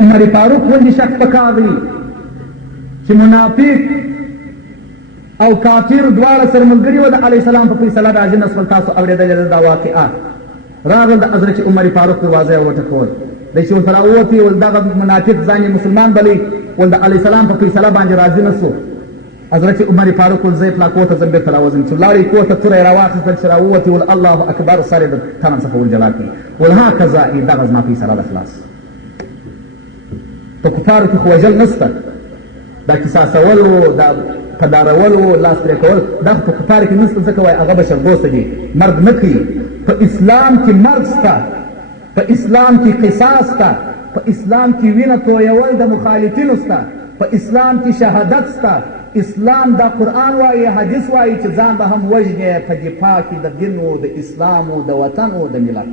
عمر فاروق ولې شک پکار دی چې منافق او کافر دواړه سره ملګري وو د علیه السلام په فیصله راضي نه شول. تاسو اورېدلې دا واقعه راغل د حضرت عمر فاروق دروازه یې وټکول. دی چې ورته راووتې ول دغه منافق ځان یې مسلمان بلئ ول د علیه السلام په فیصله باندې راضي نه سو. حضرت عمر فاروق ول زه یې پلا کور ته ځم بېرته راوځم. چې ولاړ یې کور ته توره یې راواخیستل چې راووتې ول الله اکبر سر یې د تنم څخه ول جلا کړي ول هکذا دغه زما فیصله ده خلاص. په کفارو کې خو وژل نشته، دا قصاصول دا پدارول لاس پرې کول دا په کفارو کې نشته، ځکه وایي هغه بشردوسته دي، مرګ نه کوي. په اسلام کې مرګ شته، په اسلام کې قصاص شته، په اسلام کې وینه تویول د مخالفینو شته، په اسلام کې شهادت شته. اسلام دا قرآن وایي حدیث وایي چې ځان به هم وژنې په دفاع کې د دین و د اسلام و د وطن و د ملت.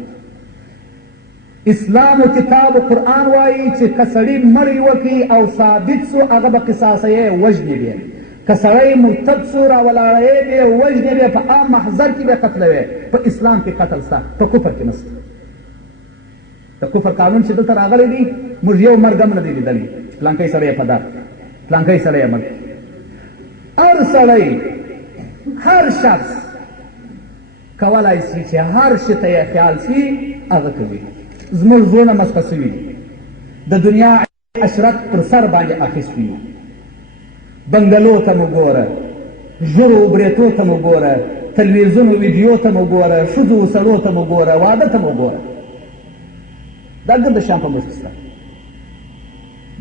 اسلام و کتاب و قرآن وایي چې که سړي مړی وکړي او ثابت سو هغه به قصاصیې وژنې بیا، که سړی مرتد سو راولاړیې بیا وژنې بیا، په عام محضر کې بیا قتلوې. په اسلام کې قتل شته، په کفر کې نشته. د کفر قانون چې دلته راغلی دی موږ یو مرګ هم نه دی لیدلی پلانکی سړی یې په در پلانکی سړی یې مرګ. هر سړی هر شخص کولی شي چې هر شي ته یې خیال شي هغه کوي. زموږ زړونه مسخه سوي دي، د دنیا عشرت پر سر باندې اخیستی یو. بنګلو ته مو ګوره، ژرو برېتو ته مو ګوره، تلویزیون و ویډیو ته مو ګوره، ښځو و سړو ته مو ګوره، واده ته مو ګوره. دا ګرد شیان په موږ کې شته.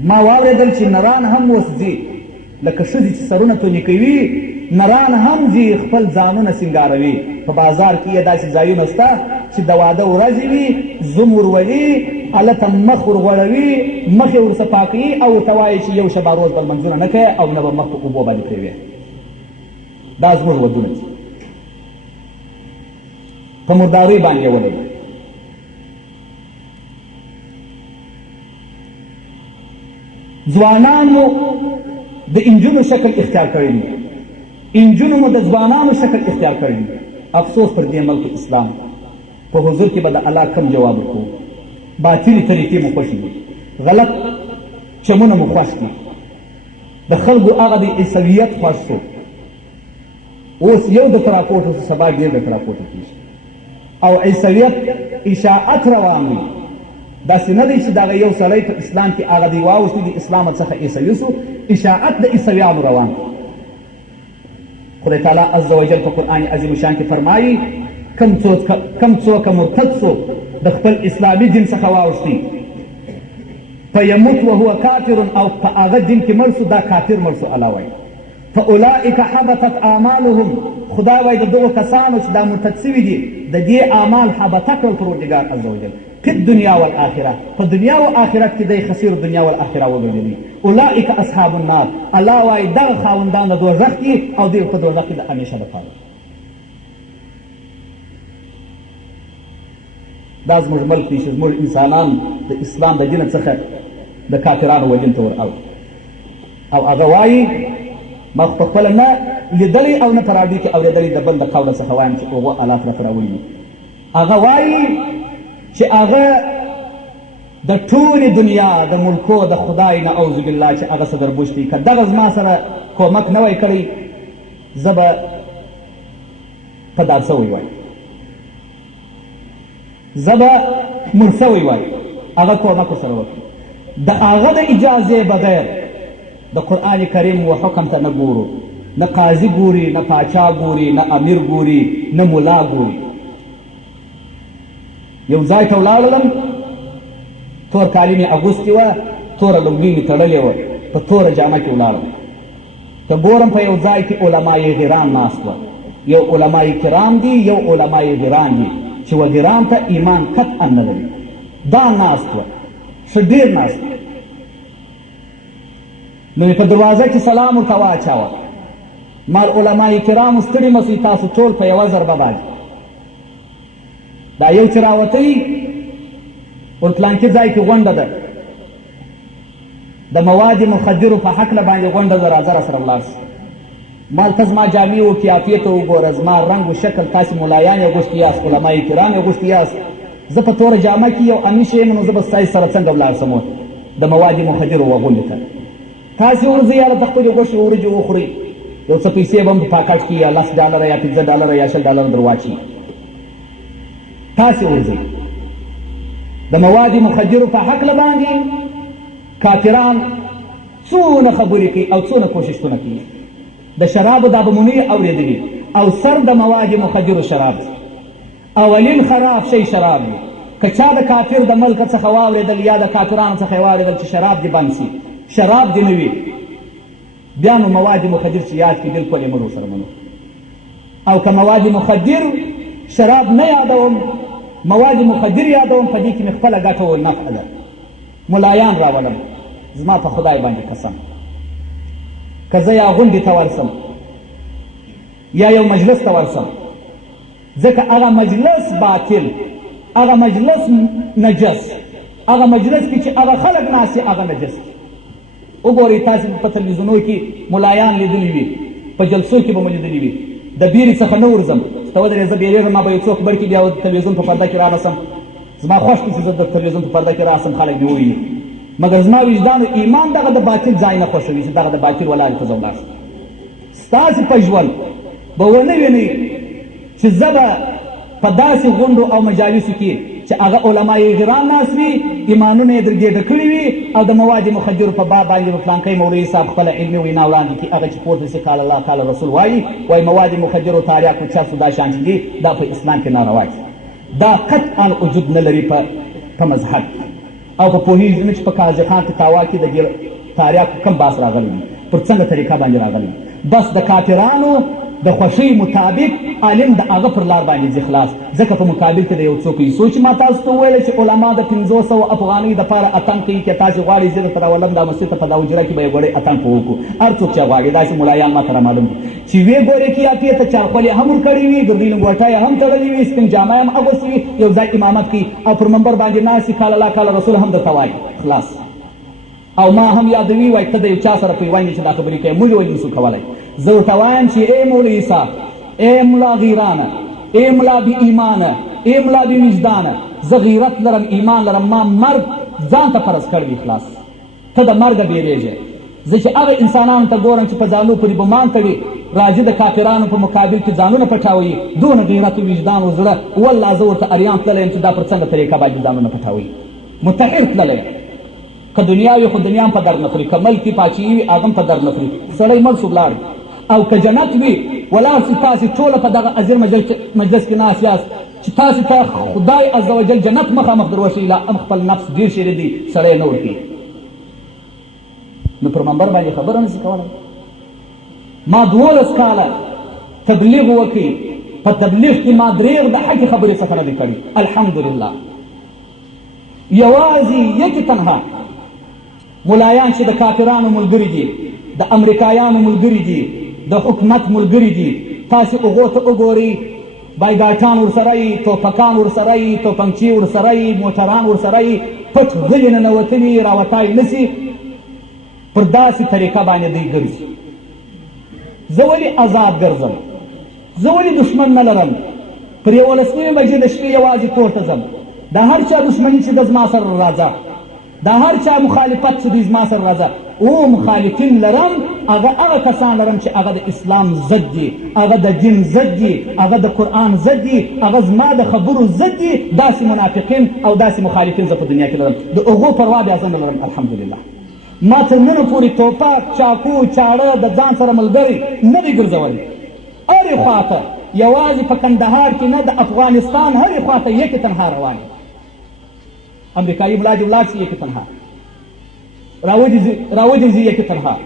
ما واورېدل چې نران هم اوس ځي، لکه ښځې چې سرونه تونې کوي نران هم ځي خپل ځانونه سینګاروي. په بازار کې یې داسې ځایونه شته چې د واده ورځې وي، زوم ورولي، هلته مخ ورغوړوي، مخ یې ورصفا کوي او ورته وایي چې یو شبه روز بل منځونه نه کوي او نه به مخ په اوبو باندې پرېوي. دا زموږ ودونه دي، په مردارۍ باندې یې ولوي. ځوانانو د انجونو شکل اختیار کړی دی، انجونو مو د ځوانانو شکل اختیار کړی دی. افسوس پر دې ملک اسلام، په حضور کې به د الله کم جواب ورکوو. باطلې طریقې مو خوښې دي، غلط چمونه مو خوښ دي، د خلکو هغه د عیسویت خوښ شو. اوس یو درته راپورته شو، سبا ډېر درته راپورته کېږي او عیسویت اشاعت روان وي. داسې نه دی چې دغه یو سړی په اسلام کې هغه دی واوښتي د اسلام څخه عیسوي سو، اشاعت د عیسویانو روان. خدای تعالی عز وجل په قرآن عظیم شان کې فرمایي کم څوک مرتد سو د خپل اسلامي دین څخه واوښتي فیموت وهو کافر او په هغه دین کې مړ سو، دا کافر مړ سو. الله وایي فاولئک حبطت اعمالهم، خدای وایي د دغو کسانو چې دا مرتد سوي دي د دې اعمال حبطه کړل پروردګار عز وجل فی الدنیا والآخره، په دنیا و آخرت کې دی خسیر دنیا والآخره وګرځېدلی. اولئک اصحاب النار، الله وایي دغه خاوندان د دوزخ دي او دوی په دوزخ کې د همیشه دپاره. دا زموږ ملک دی چې زموږ انسانان د اسلام د دین څخه د کافرانو وجل ته ور او هغه وایي ما خو پخپله نه لیدلی او نه په راډیو کې اورېدلی، د بل د قوله څخه وایم چې هغو آلات راته راوړي دي. هغه وایي چې هغه د ټولې دنیا د ملکو د خدای نه اعوذ بالله چې هغه صدر بوش دی، که دغه زما سره کومک نه وی کړی زه به په دار سوی وای، زه به مړ سوی وای. هغه کومک ورسره وکړي. د هغه د اجازې بغیر د قرآن کریم و حکم ته نه ګورو، نه قاضي ګوري، نه پاچا ګوري، نه امیر ګوري، نه ملا ګوري. یو ځای ته ولاړلم، تور کالي مې اغوستې وه، توره لنګۍ مې تړلې وه، په توره جامه کې ولاړم. ته ګورم په یو ځای کې علمای غیران ناست وه، یو علمای کرام دي، یو علمای غیران دي چې وغیران ته ایمان قطعا نه لري. دا ناست وه، ښه ډېر ناست. نو مې په دروازه کې سلام ورته واچاوه، مال علمای کرامو ستړي مه سئ تاسو ټول په یوه ضربه باندې. دا یو چې راوتی ور پلانکي ځای کې غونډه ده، د مواد مخدرو په هکله باندې غونډه ده، راځه راسره ولاړ شي. مال ته زما جامې و قیافې ته وګوره، زما رنګ و شکل، تاسې ملایان یې غوښتي یاست، علمای کرام یې غوښتي یاست، زه په توره جامه کې یو امیش یم، نو زه به ستاسې سره څنګه ولاړ شم؟ د مواد مخدرو وغونډې ته تاسې ورځئ هلته خپلې غوښې وریجې وخورئ یو څه پیسې به هم په پاکټ کې یا $10 یا $15 یا $10 در واچي تاسې ورځئ د مواد مخدرو په هکله باندې کافران څونه خبرې کوي او څونه کوششونه کوي د شرابو دا به مو نه اورېدلي او سر د مواد مخدرو شراب اولین خراب شی شراب دی که چا د کافر د ملک څخه واورېدل یا د کافرانو څخه یې واورېدل چې شراب دې بند سي شراب دې نه وي بیا نو مواد مخدر چې یاد کړي بلکل یې مه ورسره منو او که مواد مخدر شراب نه یادوم مواد مخدر یادوم په دې کې مې خپله ګټه و نفع ده ملایان راولم زما په خدای باندې قسم که زه یا غونډې ته ورسم یا یو مجلس ته ورسم ځکه هغه مجلس باطل هغه مجلس نجس هغه مجلس کې چې هغه خلک ناست هغه نجس وګورئ تاسې په تلویزیونو کې ملایان لیدلي وي په جلسو کې به مو لیدلي وي د بیرې څخه نه ورځم چې ته ودرې زه بیریږم ما به یو څو خبر کې بیا د تلویزیون په پرده کې رانسم زما خوښ دی چې زه د تلویزیون په پرده کې راسم خلک مې وویني مګر زما وجدان و ایمان دغه د باطل ځای نه خوښوي چې دغه د باطل ولاړې ته زه ولاړ شم ستاسې په ژوند به ونه وینئ چې زه به په داسې غونډو او مجالسو کې چې هغه علمای غران ناست وي ایمانونه یې درګېډه کړي وي او د مواد مخدرو په باب باندې به فلانکی مولوي صاحب خپله علمي وینا وړاندې کړي هغه چې پورته سي قال الله قال رسول وایي مواد مخدرو تاریاکو چرسو دا شانتې دي دا په اسلام کې ناروا دي دا قطعا وجود نه لري په مذهب او په پوهېږو نه چې په قاضیخان تاوا کې د دې تاریاکو کم باس راغلی وي پر څنګه طریقه باندې راغلی بس د کافرانو د خوښۍ مطابق عالم د هغه پر لار باندې ځي خلاص ځکه په مقابل کې د یو څوک وي سوچ ما تاسو ته وویله چې علما د 500 افغانۍ دپاره اتڼ کوي که تاسې غواړئ زه درته راولم دا مسجد ته په دا حجره کې به یې غواړئ اتڼ په وکړو هر څوک چې غواړي داسې ملایان ما ته رامعلوم دي چې ویې ګورې کې اتې ته چارخولې هم ورکړې وي ګردۍ لنګوټه یې هم تړلې وي سپین جامه یې هم اغوستې وي یو ځای امامت کوي او پر منبر باندې ناست قال الله قال رسول هم درته وایي خلاص او ما هم یادوي وایي ته د یو چا سره پیوند چې دا خبرې کوي موږ ولې نسو کولی زه ورته وایم چې ای مولوي صاحب ای ملا غیرانه ای ملا بی ایمانه ای ملا بی وجدانه زه غیرت لرم ایمان لرم ما مرګ ځان ته فرض کړی خلاص ته د مرګه بیریږې زه چې هغه انسانانو ته ګورم چې په ځانو پورې ګمان تړي راځي د کافرانو په مقابل کې ځانونه پټوي دونه غیرت و وجدان و زړه والله زه ورته اریان تللی یم چې دا پر څنګه طریقه باندې ځانونه پټوي متحر تللی که دنیا وي خو دنیا هم په درد نه خوري که ملک پاچهي وي هغه هم په درد نه خوري سړی مړ شو ولاړ او که جنت وي ولاړ شي تاسې ټوله په دغه عظیم مجلس کې ناست یاست چې تاسې ته خدای عز وجل جنت مخامخ در وښي لا هم خپل نفس ډېر شیرې دي سړی نه ورکوي نو پر منبر باندې خبره نشي کولی ما 12 کاله تبلیغ وکړي په تبلیغ کې ما دریغ د حق خبرې څخه نه دي کړي الحمدلله یوازې یکې تنها ملایان چې د کافرانو ملګري دي د امریکایانو ملګري دي د حکومت ملګري دي تاسې هغو ته وګورئ بایګاټان ورسره یي توپکان ورسره یي توپنچې ورسره یي موټران ورسره یي پټ غلي ننوتلي راوتای نسي پر داسې طریقه باندې دوی ګرځي زه ولې آزاد ګرځم زه ولې دښمن نه لرم پر 11 بجې د شپې یوازې کور ته ځم د هر چا دښمني چې د زما سره راځه د هر چا مخالفت چې دوی زما سره راځه او مخالفین لرم هغه کسان لرم چې هغه د اسلام ضد دي هغه د دین ضد دي هغه د قرآن ضد دي هغه زما د خبرو ضد دي داسې منافقین او داسې مخالفین زه په دنیا کې لرم د هغو پروا بیا زه نه لرم الحمدلله ما تر نن پورې توپک چاقو چاړه د ځان سره ملګري نه دی ګرځولی هرې خواته یوازې په کندهار کې نه د افغانستان هرې خواته یکې تنها روانې امریکایي ملا دې ولاړ شي یکې تنها راودې ځي یکې تنها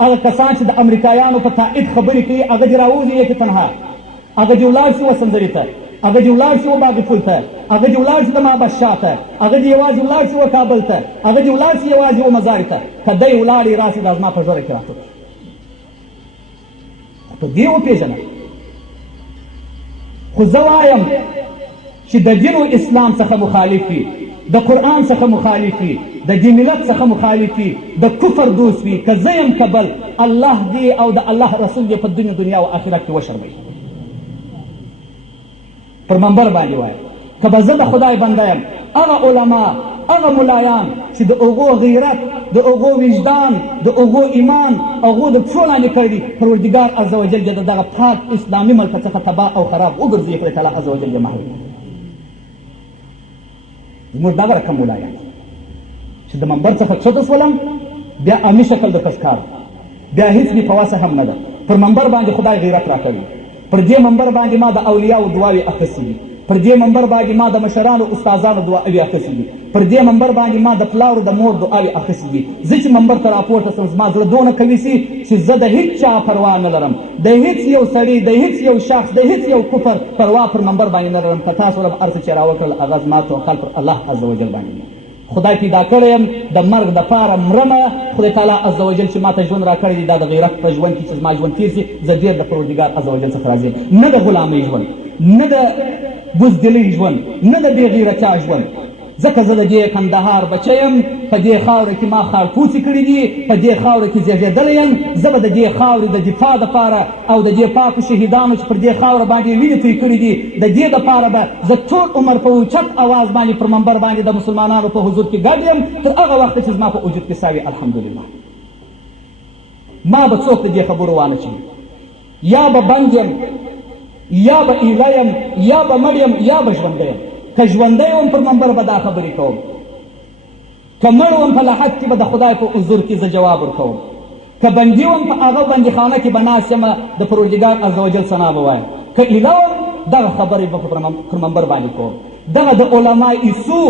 هغه کسان چې د امریکایانو په تایید خبرې کوي هغه دې راوځي یکې تنها هغه دې ولاړ شي وسنځري ته هغه دې ولاړ شي وباغ پل ته هغه دې ولاړ شي د مابس شاه ته هغه دې یوازې ولاړ شي وکابل ته هغه دې ولاړ شي یوازې ومزاري ته که دی ولاړې راسي دا زما په ژوره کې راته په دې وپېژنه خو زه وایم چې د دین و اسلام څخه مخالف وي د قرآن څخه مخالف وي د دې ملت څخه مخالف وي د کفر دوست وي که زه یم که بل الله دې او د الله رسول دې په دنیا و آخرت کې وشرموي پر منبر باندې وایم که به زه د خدای بنده یم هغه علما هغه ملایان چې د هغو غیرت، د هغو وجدان، د هغو ایمان هغو د پښو لاندې کړی دي، پروردګار عز وجل د دغه پاک اسلامي ملک څخه تباه او خراب وګرځوي. خدای تعالی عز وجل دې محروم زموږ دغه رقم ملایان چې د منبر څخه کښته شولم، بیا عامي شکل د تذکار، بیا هېڅ مې په وسه هم نه ده. پر منبر باندې خدای غیرت راکوي، پر دې منبر باندې ما د اولیاو دعاوې اخیستې دي، پر دې منبر باندې ما د مشرانو استادانو دعاوې اخیستې دي، پر دې منبر باندې ما د پلارو د مور دعاوې اخیستې دي. زه چې منبر ته راپورته شم زما زړه دونه قوي سي چې زه د هېڅ چا پروا نه لرم، د هېڅ یو سړي، د هېڅ یو شخص، د هېڅ یو کفر پروا پر منبر باندې نه لرم. که تاسو له هر څه چې راوکړل هغه زما توکل پر الله عز وجل باندې خدای پیدا کړی یم، د مرګ دپاره مرمه. خدای تعالی عز وجل چې ما ته ژوند راکړی دی دا د غیرت په ژوند کې چې زما ژوند تېر شي زه ډېر د پروردګار عز وجل څخه راضي یم. نه د غلامۍ ژوند، نه د بزدلۍ ژوند، نه د بې غیرتیا ژوند. ځکه زه د دې کندهار بچی یم، په دې خاوره کې ما خارپوڅې کړي دي، په دې خاوره کې زیږېدلی یم. زه به د دې خاورې د دفاع دپاره او د دې پاکو شهیدانو چې پر دې خاوره باندې وینې توی کړي دي د دې دپاره به زه ټول عمر په اوچت اواز باندې پر منبر باندې د مسلمانانو په حضور کې ګډ یم تر هغه وخته چې زما په وجود کې ساوي. الحمدلله ما به څوک د دې خبرو وانه چوي، یا به بند یم، یا به ایله یم، یا به مړ یم، یا به ژوندی یم. که ژوندی وم پر منبر به دا خبرې کوم، که مړ وم په لحد کې به د خدای په حضور کې زه جواب ورکوم، که بندي وم په هغه بندیخانه کې به ناست یم د پروردګار عز وجل ثنا به وایم، که ایله وم دغه خبرې به پر منبر باندې کوم. دغه د علمای سو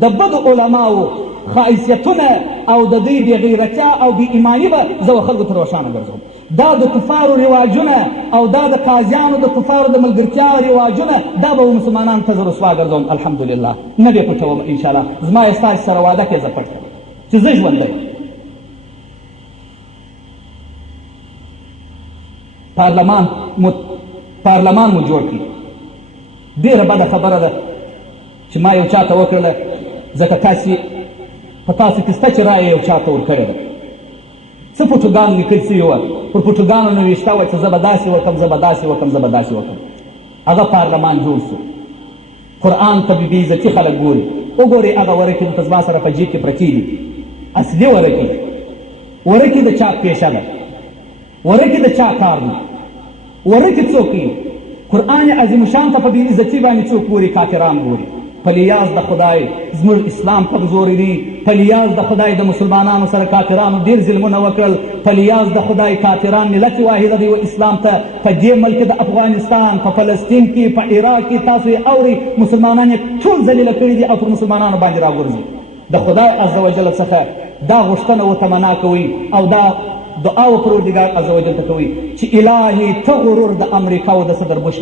د بدو علماو خاصیتونه او د دوی بې غیرتیا او بې ایماني به زه و خلکو ته روښانه ګرځوم. دا د کفارو رواجونه او دا د قاضیانو د کفارو د ملګرتیا رواجونه دا به مسلمانانو ته زه رسوا ګرځوم. الحمدلله نه به پټوم انشاءالله. زما یې ستاسې سره وعده کې زه پټ کړم چې زه ژوندی پارلمان مو جوړ کړي. ډېره بده خبره ده چې ما یو چا ته وکړله، ځکه تاسې په تاسو کې شته چې رایه یو چا ته ورکړې ده. څه پټوګانو لیکل سوي وه، پر پټوګانو نوشته وه چې زه به داسې وکړم، زه به داسې وکړم، زه به داسې وکړم. هغه پارلمان جوړ سو. قرآن ته بې عزتي خلک ګوري. وګورئ هغه ورقې دلته زما سره په جیب کې پرتې دي، اصلي ورقې د چا پیشه ده، ورقې د چا کار دی، ورقې څوک کوي؟ قرآن عظیم شان ته په بې عزتي باندې څوک ګوري؟ کافران ګوري. په لیاز د خدای زموږ اسلام کمزوري دي، په لیاز د خدای د مسلمانانو سره کافرانو ډېر ظلمونه وکړل، په لیاز د خدای کافران ملت واحده دی و اسلام ته. په دې ملک د افغانستان، په فلسطین کې، په عراق کې تاسو یې اورئ مسلمانان یې ټول ذلیله کړي دي او پر مسلمانانو باندې راغورځي. د خدای عز وجل څخه دا غوښتنه و تمنا کوئ او دا دعا و پروردګار عز وجل ته کوئ چې الهي ته غرور د امریکا او د صدر بوش